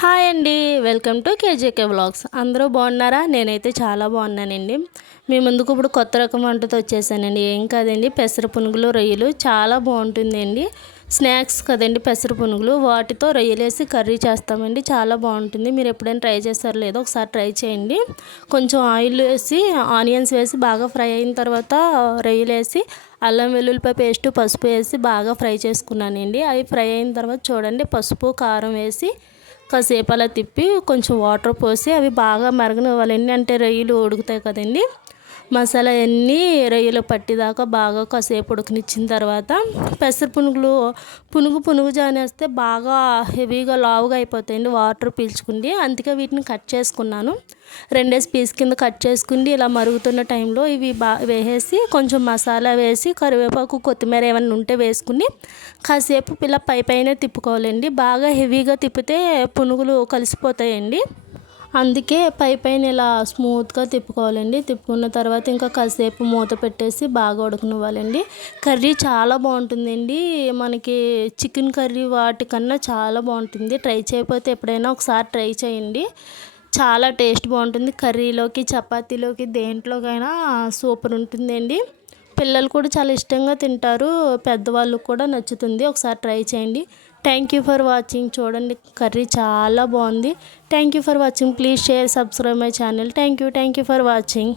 Hi అండి. Welcome to KJK vlogs. అందరూ బాగున్నారా? నేనైతే చాలా బాగున్నానండి. మీ ముందుకు ఇప్పుడు కొత్త రకం వంటతో వచ్చేసానండి. ఏం కాదండి పెసర పునుగులు రొయ్యలు చాలా బాగుంటుందండి. స్నాక్స్ కదండి పెసర పునుగులు. వాటితో రొయ్యలేసి కర్రీ చేస్తామండి. చాలా బాగుంటుంది. మీరు ఎప్పుడైనా ట్రై చేస్తారో లేదో ఒకసారి ట్రై చేయండి. కొంచెం ఆయిల్ వేసి ఆనియన్స్ వేసి బాగా ఫ్రై అయిన తర్వాత రొయ్యలేసి అల్లం వెల్లుల్లిపాయ పేస్ట్ పసుపు వేసి బాగా ఫ్రై చేసుకున్నానండి. అవి ఫ్రై అయిన తర్వాత చూడండి పసుపు కారం వేసి కాసేపు అలా తిప్పి కొంచెం వాటర్ పోసి అవి బాగా మరగనివ్వాలండి అంటే రొయ్యలు ఉడుకుతాయి కదండి. మసాలా అన్నీ రొయ్యలు పట్టిదాకా బాగా కాసేపు ఉడకనిచ్చిన తర్వాత పెసర పునుగులు పునుగు పునుగు జానేస్తే బాగా హెవీగా లావుగా అయిపోతాయండి. వాటర్ పీల్చుకుండి అందుకే వీటిని కట్ చేసుకున్నాను. రెండేసి పీస్ కింద కట్ చేసుకుని ఇలా మరుగుతున్న టైంలో ఇవి బా వేసేసి కొంచెం మసాలా వేసి కరివేపాకు కొత్తిమీర ఏమైనా ఉంటే వేసుకుని కాసేపు ఇలా పై పైన తిప్పుకోవాలండి. బాగా హెవీగా తిప్పితే పునుగులు కలిసిపోతాయండి. అందుకే పై పైన ఇలా స్మూత్గా తిప్పుకోవాలండి. తిప్పుకున్న తర్వాత ఇంకా కాసేపు మూత పెట్టేసి బాగా ఉడకనివ్వాలండి. కర్రీ చాలా బాగుంటుందండి. మనకి చికెన్ కర్రీ వాటికన్నా చాలా బాగుంటుంది. ట్రై చేయకపోతే ఎప్పుడైనా ఒకసారి ట్రై చేయండి. చాలా టేస్ట్ బాగుంటుంది. కర్రీలోకి చపాతీలోకి దేంట్లోకైనా సూపర్ ఉంటుందండి. పిల్లలు కూడా చాలా ఇష్టంగా తింటారు. పెద్దవాళ్ళకు కూడా నచ్చుతుంది. ఒకసారి ట్రై చేయండి. థ్యాంక్ యూ ఫర్ వాచింగ్ చూడండి కర్రీ చాలా బాగుంది. Thank you for watching please share subscribe my channel thank you thank you for watching